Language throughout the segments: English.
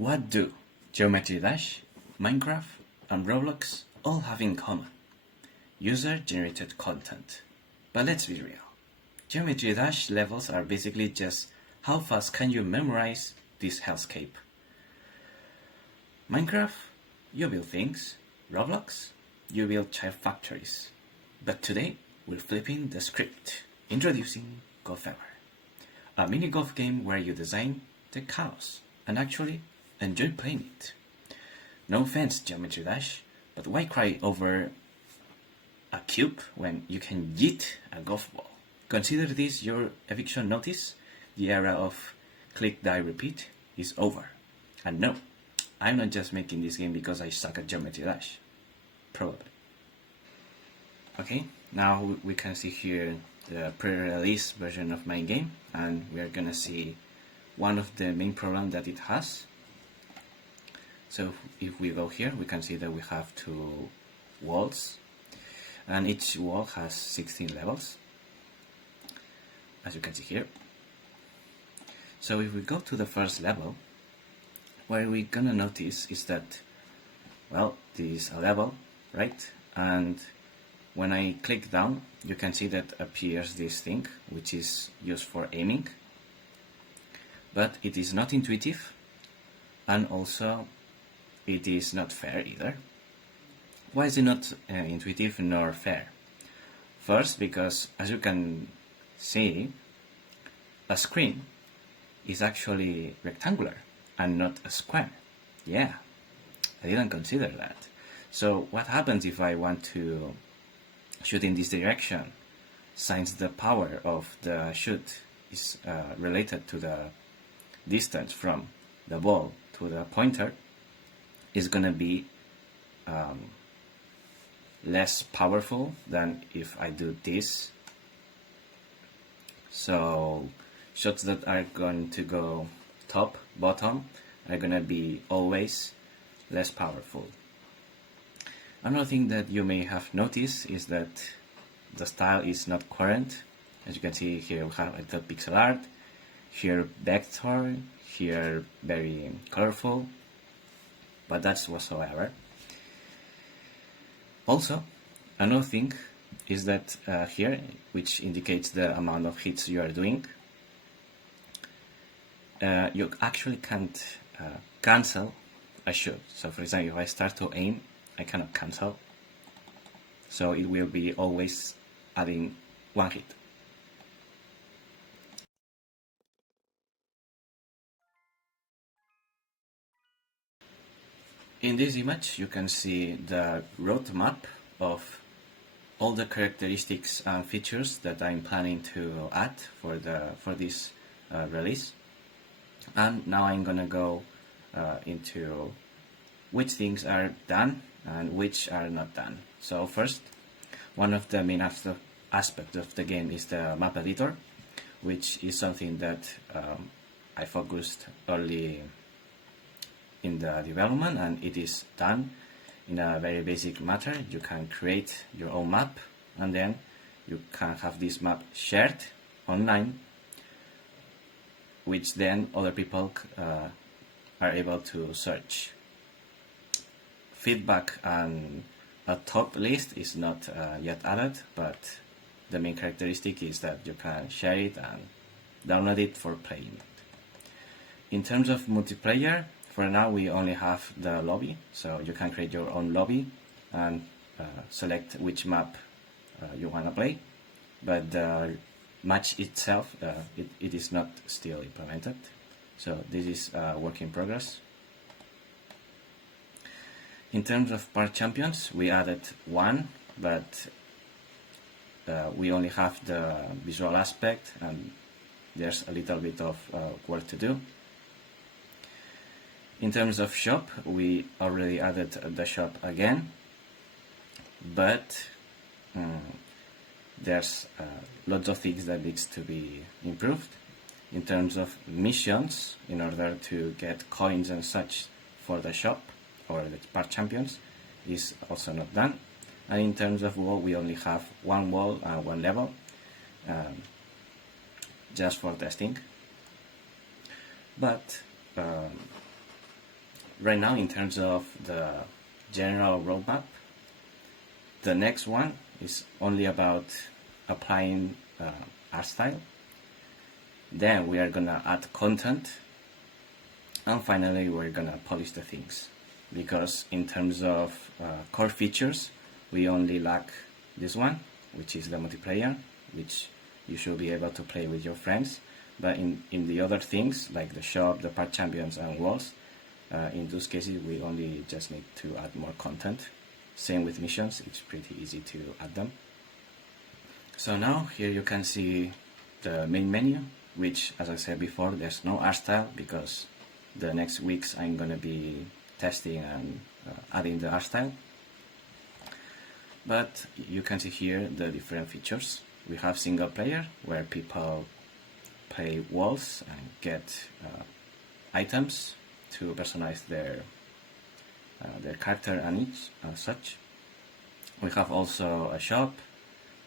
What do Geometry Dash, Minecraft, and Roblox all have in common? User-generated content. But let's be real. Geometry Dash levels are basically just how fast can you memorize this hellscape. Minecraft, you build things. Roblox, you build child factories. But today, we're flipping the script, introducing Golfever, a mini golf game where you design the chaos and actually enjoy playing it. No offense, Geometry Dash, but why cry over a cube when you can yeet a golf ball? Consider this your eviction notice. The era of click, die, repeat is over. And no, I'm not just making this game because I suck at Geometry Dash. Probably. Okay, now we can see here the pre-release version of my game, and we are gonna see one of the main problems that it has. So if we go here, we can see that we have 2 walls, and each wall has 16 levels, as you can see here. So if we go to the first level, what we're gonna notice is that, well, this is a level, right? And when I click down, you can see that appears this thing, which is used for aiming, but it is not intuitive, and also it is not fair either. Why is it not intuitive nor fair? First, because as you can see, a screen is actually rectangular and not a square. Yeah, I didn't consider that. So what happens if I want to shoot in this direction? Since the power of the shoot is related to the distance from the ball to the pointer, is gonna be less powerful than if I do this. So shots that are going to go top, bottom are gonna be always less powerful. Another thing that you may have noticed is that the style is not coherent. As you can see here, we have the pixel art, here vector, here very colorful, but that's whatsoever. Also, another thing is that here, which indicates the amount of hits you are doing, you actually can't cancel a shot. So for example, if I start to aim, I cannot cancel. So it will be always adding 1 hit. In this image, you can see the roadmap of all the characteristics and features that I'm planning to add for this release. And now I'm gonna go into which things are done and which are not done. So first, one of the main aspects of the game is the map editor, which is something that I focused early in the development, and it is done in a very basic matter. You can create your own map, and then you can have this map shared online, which then other people are able to search. Feedback and a top list is not yet added, but the main characteristic is that you can share it and download it for playing it. In terms of multiplayer, for now we only have the lobby, so you can create your own lobby and select which map you want to play, but the match itself, it is not still implemented, so this is a work in progress. In terms of part champions, we added 1, but we only have the visual aspect, and there's a little bit of work to do. In terms of shop, we already added the shop again, but there's lots of things that needs to be improved. In terms of missions, in order to get coins and such for the shop or the part champions, is also not done. And in terms of wall, we only have 1 wall and 1 level, just for testing. But right now, in terms of the general roadmap, the next one is only about applying art style. Then we are gonna add content, and finally we're gonna polish the things. Because in terms of core features, we only lack this one, which is the multiplayer, which you should be able to play with your friends. But in the other things, like the shop, the park champions, and walls, in those cases we only just need to add more content. Same with missions, it's pretty easy to add them. So now here you can see the main menu, which, as I said before, there's no art style because the next weeks I'm gonna be testing and adding the art style. But you can see here the different features. We have single player, where people play walls and get items to personalize their character and each such. We have also a shop,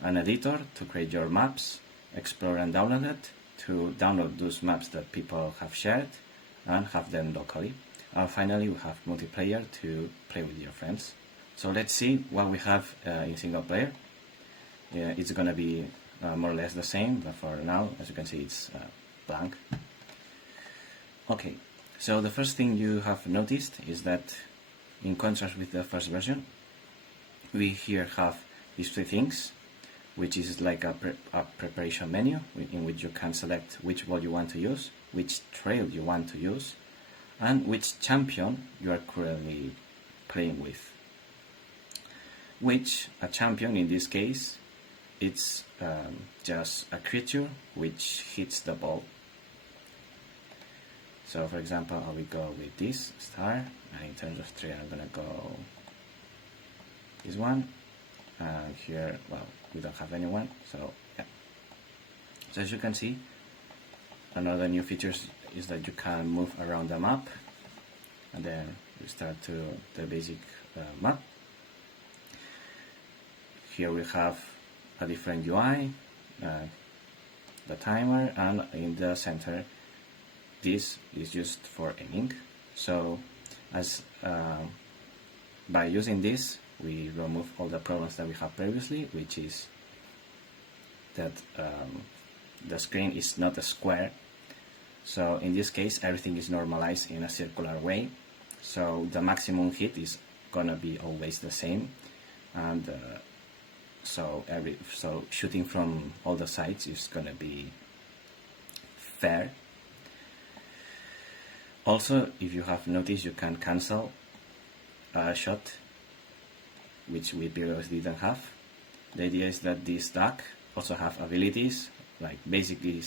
an editor to create your maps, explore and download it, to download those maps that people have shared and have them locally. And finally we have multiplayer to play with your friends. So let's see what we have in single player. It's gonna be more or less the same, but for now, as you can see, it's blank. Okay, so the first thing you have noticed is that in contrast with the first version, we here have these three things, which is like a preparation menu in which you can select which wall you want to use, which trail you want to use, and which champion you are currently playing with. Which a champion in this case, it's just a creature which hits the ball. So for example, I will go with this star, and in terms of trail I'm gonna go this one, and here, well, we don't have anyone, so yeah. So as you can see, another new feature is that you can move around the map, and then we start to the basic map. Here we have a different UI, the timer, and in the center this is used for aiming. So as by using this we remove all the problems that we had previously, which is that the screen is not a square. So in this case everything is normalized in a circular way, so the maximum hit is gonna be always the same, and so shooting from all the sides is gonna be fair. Also, if you have noticed, you can cancel a shot, which we previously didn't have. The idea is that this duck also have abilities, like basically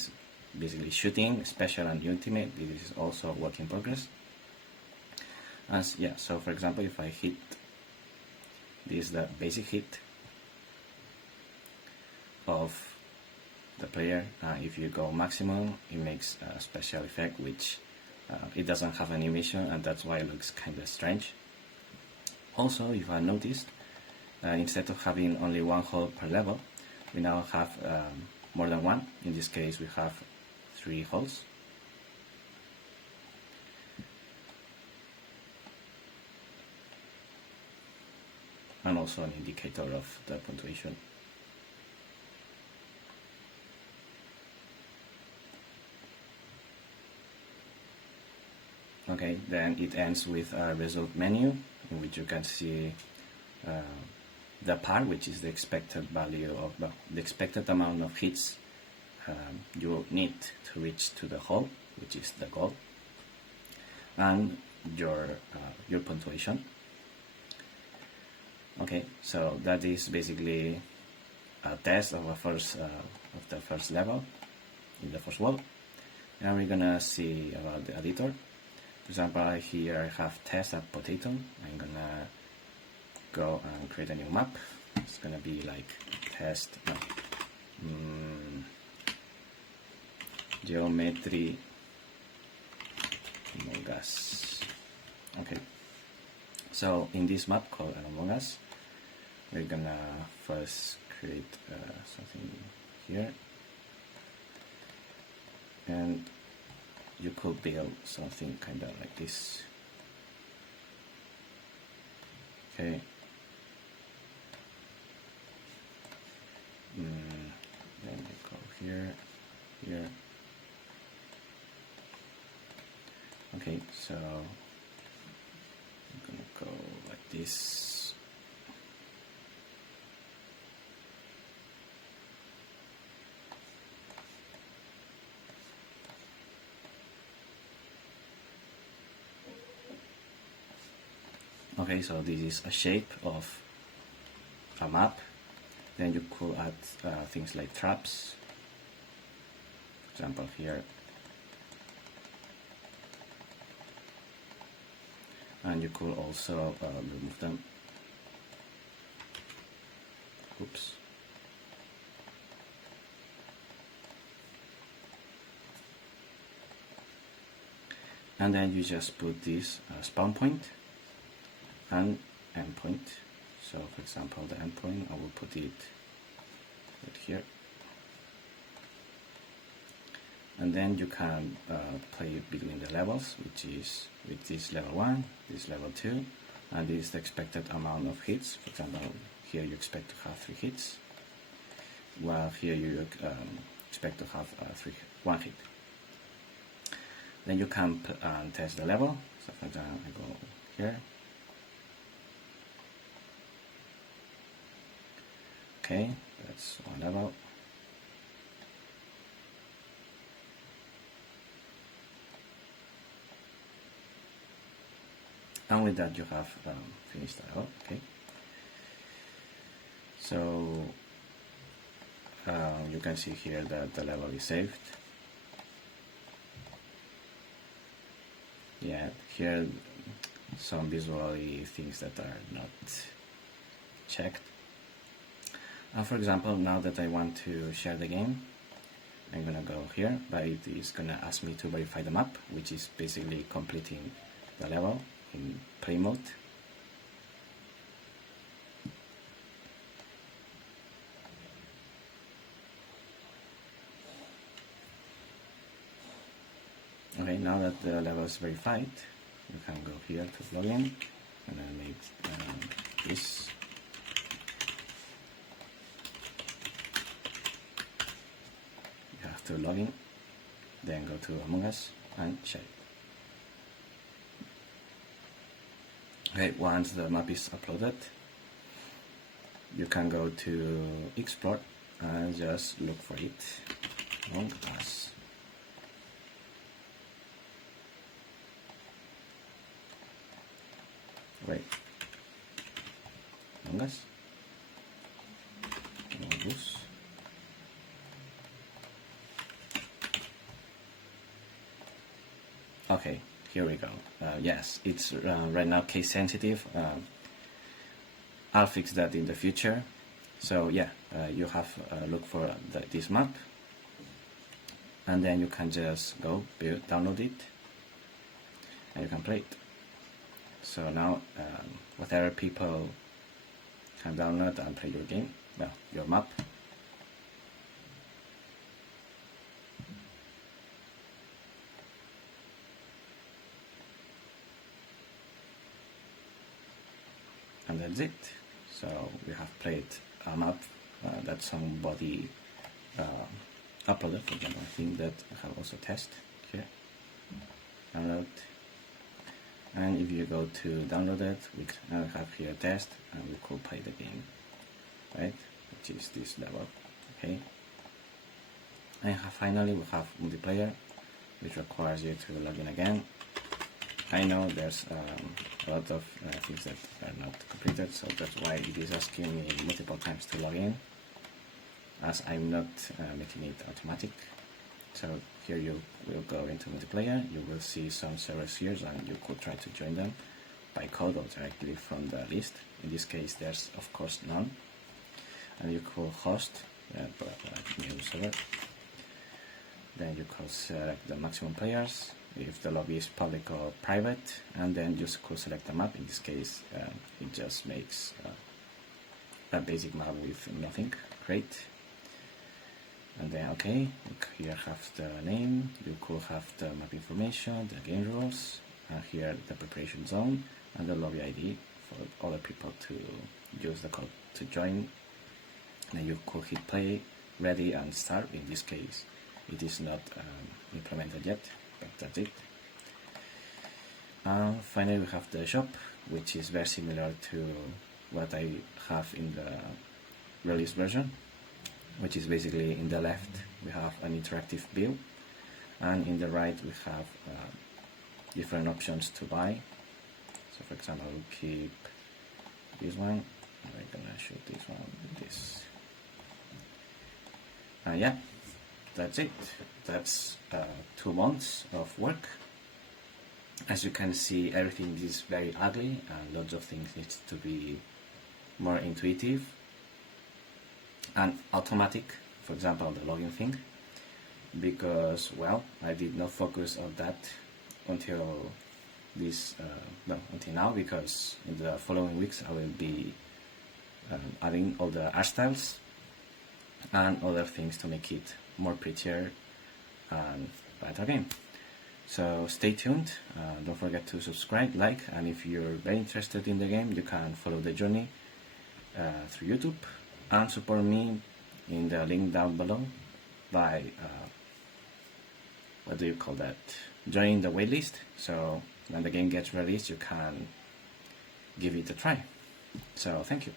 shooting, special and ultimate. This is also a work in progress. As yeah, so for example, if I hit this, the basic hit of the player, if you go maximum, it makes a special effect, which it doesn't have animation, and that's why it looks kind of strange. Also, if I noticed, instead of having only one hole per level, we now have more than one. In this case, we have 3 holes. And also an indicator of the punctuation. Okay, then it ends with a result menu in which you can see the par, which is the expected value of the expected amount of hits you need to reach to the hole, which is the goal, and your punctuation. Okay, so that is basically a test of the first level in the first wall. Now we're gonna see about the editor. For example, here I have test at potato. I'm gonna go and create a new map. It's gonna be like test geometry Among Us. Okay, so in this map called Among Us, we're gonna first create something here, and you could build something kind of like this. Okay. Then you go here, here. Okay, so I'm gonna go like this. Okay, so this is a shape of a map. Then you could add things like traps. For example, here. And you could also remove them. Oops. And then you just put this spawn point and endpoint. So for example, the endpoint, I will put it right here. And then you can play between the levels, which is with this level 1, this level 2, and this is the expected amount of hits. For example, here you expect to have 3 hits, while here you expect to have 1 hit. Then you can test the level. So for example, I go here. Okay, that's one level. And with that you have finished the level. Okay. So you can see here that the level is saved. Yeah, here some visually things that are not checked. For example, now that I want to share the game, I'm gonna go here, but it is gonna ask me to verify the map, which is basically completing the level in play mode. Okay, now that the level is verified, you can go here to login, and then make this. You have to login, then go to Among Us and share. Okay, once the map is uploaded, you can go to Explore and just look for it. Among Us. Wait. Among Us. Xenodus. Okay, here we go. Yes, it's right now case sensitive. I'll fix that in the future. So yeah, you have look for this map, and then you can just go download it, and you can play it. So now, whatever people can download and play your game, well, your map. And that's it. So we have played a map that somebody uploaded. For example, I think that I have also test here. Download. And if you go to download it, we have here test, and we could play the game, right? Which is this level, okay? And finally, we have multiplayer, which requires you to log in again. I know there's a lot of things that are not completed, so that's why it is asking me multiple times to log in, as I'm not making it automatic. So here you will go into multiplayer, you will see some servers here, and you could try to join them by code or directly from the list. In this case, there's of course none. And you could host like new server. Then you could select the maximum players, if the lobby is public or private, and then you could select the map. In this case, it just makes a basic map with nothing. Great. And then okay, here have the name, you could have the map information, the game rules, and here the preparation zone, and the lobby ID for other people to use the code to join. Then you could hit play, ready, and start. In this case, it is not implemented yet, but that's it. Finally, we have the shop, which is very similar to what I have in the release version, which is basically in the left we have an interactive view, and in the right we have different options to buy. So for example, we'll keep this one, we're gonna shoot this one with this. Yeah, that's it. That's 2 months of work. As you can see, everything is very ugly and lots of things need to be more intuitive and automatic. For example, the login thing, because, well, I did not focus on that until until now, because in the following weeks I will be adding all the art styles and other things to make it more prettier and better game. So stay tuned, don't forget to subscribe, like, and if you're very interested in the game, you can follow the journey through YouTube and support me in the link down below by joining the waitlist. So when the game gets released, you can give it a try. So thank you.